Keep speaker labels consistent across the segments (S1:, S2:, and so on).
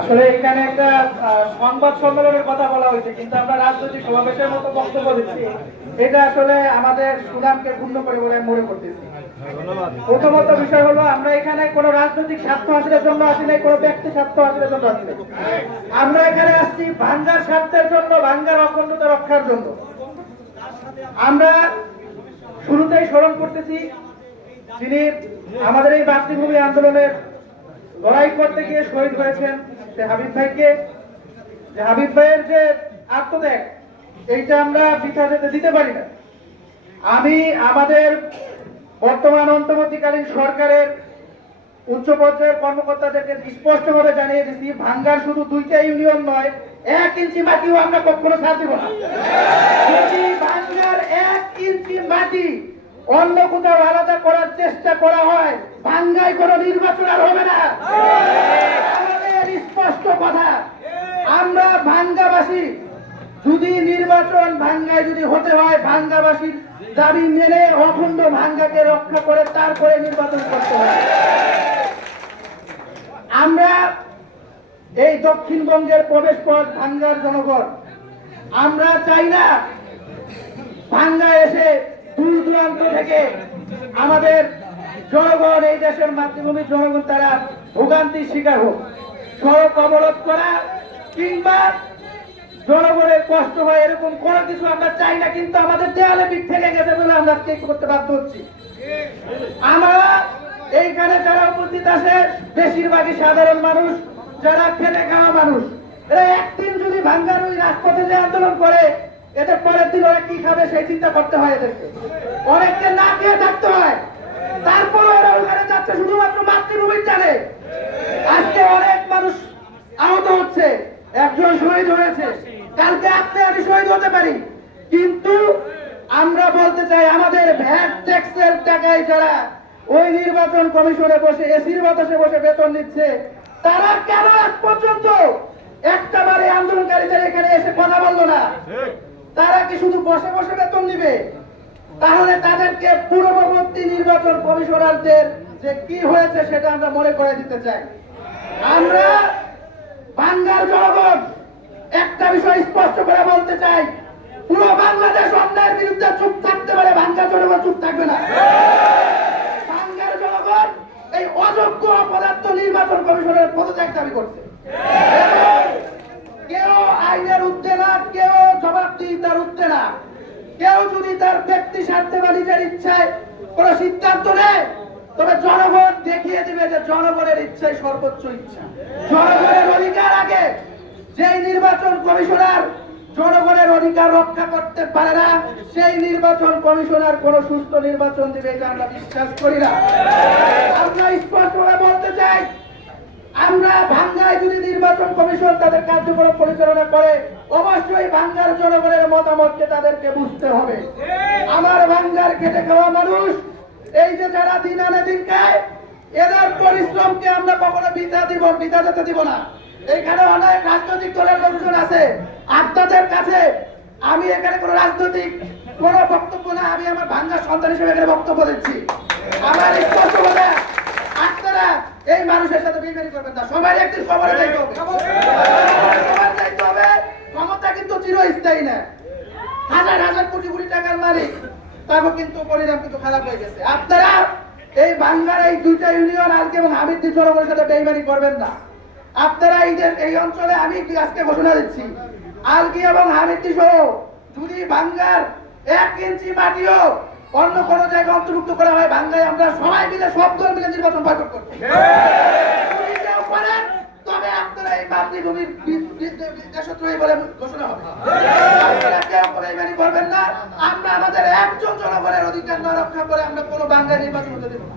S1: আসলে এখানে একটা সংবাদ সম্মেলনের কথা বলা হয়েছে কিন্তু আমরা রাজনৈতিক সমাবেশের মতো বক্তব্য দিচ্ছি। এটা আসলে আমাদের সুনামকে পূর্ণ করে বলে মনে করতেছি। প্রথমত বিষয় হলো আমরা এখানে কোনো রাজনৈতিক স্বার্থ হাসিলের জন্য আসি নাই কোনো ব্যক্তি স্বার্থ হাসিলের জন্য আসি আমরা এখানে আসছি ভাঙ্গার স্বার্থের জন্য ভাঙ্গার অখণ্ডতা রক্ষার জন্য। আমরা শুরুতেই স্মরণ করতেছি যিনি আমাদের এই মাতৃভূমি আন্দোলনের লড়াই করতে গিয়ে শহীদ হয়েছেন সে হাবিব ভাইকে। যে হাবিব ভাইয়ের যে আত্মত্যাগ, এইটা আমরা যেতে দিতে পারি না। আমি আমাদের বর্তমান অন্তর্বর্তীকালীন সরকারের উচ্চ পর্যায়ের কর্মকর্তাদেরকে স্পষ্টভাবে জানিয়ে দিচ্ছি ভাঙ্গার শুধু দুইটা ইউনিয়ন নয়, এক ইঞ্চি মাটিও আমরা কখনো ছাড় দিব না। যদি ভাঙ্গার এক ইঞ্চি মাটি অন্য কোথাও আলাদা করার চেষ্টা করা হয় ভাঙ্গায় কোনো নির্বাচন আর হবে না। স্পষ্ট কথা, আমরা ভাঙ্গাবাসী। যদি নির্বাচন ভাঙ্গায় যদি হতে হয়, ভাঙ্গাবাসীর দাবি মেনে অখণ্ড ভাঙ্গাকে রক্ষা করে তারপরে নির্বাচন করতে হবে। আমরা এই দক্ষিণবঙ্গের প্রবেশ পথ ভাঙ্গার জনগণ, আমরা চাই না ভাঙ্গা এসে দূর দূরান্ত থেকে আমাদের জনগণ, এই দেশের মাতৃভূমির জনগণ, তারা ভোগান্তির শিকার হোক। সড়ক অবরোধ করা কিংবা জনগণের কষ্ট হয়, এরকম কোনো কিছু আমরা চাই না, কিন্তু আমাদের দেয়ালে পিঠ থেকে গেছে বলে আমরা আজকে করতে বাধ্য হচ্ছি? আমরা এইখানে যারা উপস্থিত আছে, বেশিরভাগই সাধারণ মানুষ, যারা খেটে খাওয়া মানুষ। এরা একদিন যদি ভাঙ্গার ওই রাজপথে যে আন্দোলন করে, এদের পরের দিন ওরা কি খাবে সেই চিন্তা করতে হয় এদেরকে। অনেককে না খেয়ে থাকতে হয়। তারপর ওরা ওখানে যাচ্ছে শুধুমাত্র মাতৃভূমির জানে আজকে অনেক মানুষ আহত হচ্ছে। একজন শহীদ হয়েছে। কালকে আপনি আমি শহীদ হতে পারি। কিন্তু আমরা বলতে চাই আমাদের ভ্যাট ট্যাক্সের টাকায় যারা ওই নির্বাচন কমিশনে বসে এসির বাতাসে বসে বেতন নিচ্ছে তারা কেন আজ পর্যন্ত একটা বারে আন্দোলনকারীদের এখানে এসে কথা বলল না? তারা কি শুধু বসে বসে বেতন নিবে? তাহলে তাদেরকে পূর্ববর্তী নির্বাচন কমিশনারদের যে কি হয়েছে সেটা আমরা মনে করে দিতে চাই। আমরা বাংলার জনগণ একটা বিষয় স্পষ্ট করে বলতে চাই, পুরো বাংলাদেশ অন্যায়ের বিরুদ্ধে চুপ থাকতে পারে, বাংলার জনগণ চুপ থাকবে না। বাংলার জনগণ এই অযোগ্য অপদার্থ নির্বাচন কমিশনের পদত্যাগ দাবি করছে। কেউ আইনের উঠতে না, কেউ জবাবদিহিতার উঠতে না। কেউ যদি তার ব্যক্তি স্বার্থে বা নিজের ইচ্ছায় কোন সিদ্ধান্ত নেয়, তবে জনগণ দেখিয়ে দিবে যে জনগণের ইচ্ছাই সর্বোচ্চ ইচ্ছা। জনগণের অধিকার আগে। যেই নির্বাচন কমিশনার জনগণের অধিকার রক্ষা করতে পারে না, সেই নির্বাচন কমিশনার কোন সুস্থ নির্বাচন দিবে এটা আমরা বিশ্বাস করি না। আমরা স্পষ্টভাবে বলতে চাই, আমরা ভাঙ্গায় যদি নির্বাচন কমিশন তাদের কার্যক্রম পরিচালনা করে অবশ্যই ভাঙ্গার জনগণের মতামতকে তাদেরকে বুঝতে হবে। আমার ভাঙ্গার খেটে খাওয়া মানুষ এই যে যারা দিন আনে দিন খায় এদের পরিশ্রমকে আমরা কখনো বিধা দিব বিধা যেতে দিব না। এখানে অনেক রাজনৈতিক দলের লোকজন আছে। আপনাদের কাছে আমি এখানে কোনো রাজনৈতিক কোনো বক্তব্য না আমি আমার ভাঙ্গার সন্তান হিসেবে এখানে বক্তব্য দিচ্ছি। আমার স্পষ্ট কথা আপনারা এই মানুষের সাথে বিমানি করবেন না। সবাই একদিন সবার যাইতে চিরস্থায়ী না। হাজার হাজার কোটি কোটি টাকার মালিক। তারপর কিন্তু পরিণাম কিন্তু খারাপ হয়ে গেছে। আপনারা এই বাংলার এই দুইটা ইউনিয়ন আজকে এবং হামিদ জনগণের সাথে বেইমানি করবেন না। আপনারা এই যে এই অঞ্চলে আমি আজকে ঘোষণা দিচ্ছি? আলগি এবং হামিদি সহ যদি ভাঙ্গার এক ইঞ্চি মাটিও অন্য কোনো জায়গায় অন্তর্ভুক্ত করা হয় ভাঙ্গায় আমরা সবাই মিলে সব দল মিলে নির্বাচন বয়কট করব। তবে আপনারা এই দেশদ্রোহী বলে ঘোষণা হবে। আপনারা করবেন না। আমরা আমাদের একজন জনগণের অধিকার না রক্ষা করে আমরা কোনো বাংলায় নির্বাচন হতে দেবো না।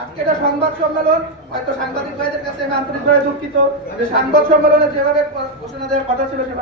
S1: আজকে এটা সংবাদ সম্মেলন হয়তো সাংবাদিক ভাইদের কাছে আমি আন্তরিকভাবে দুঃখিত। সাংবাদ সম্মেলনে যেভাবে ঘোষণা দেওয়ার কথা ছিল সেভাবে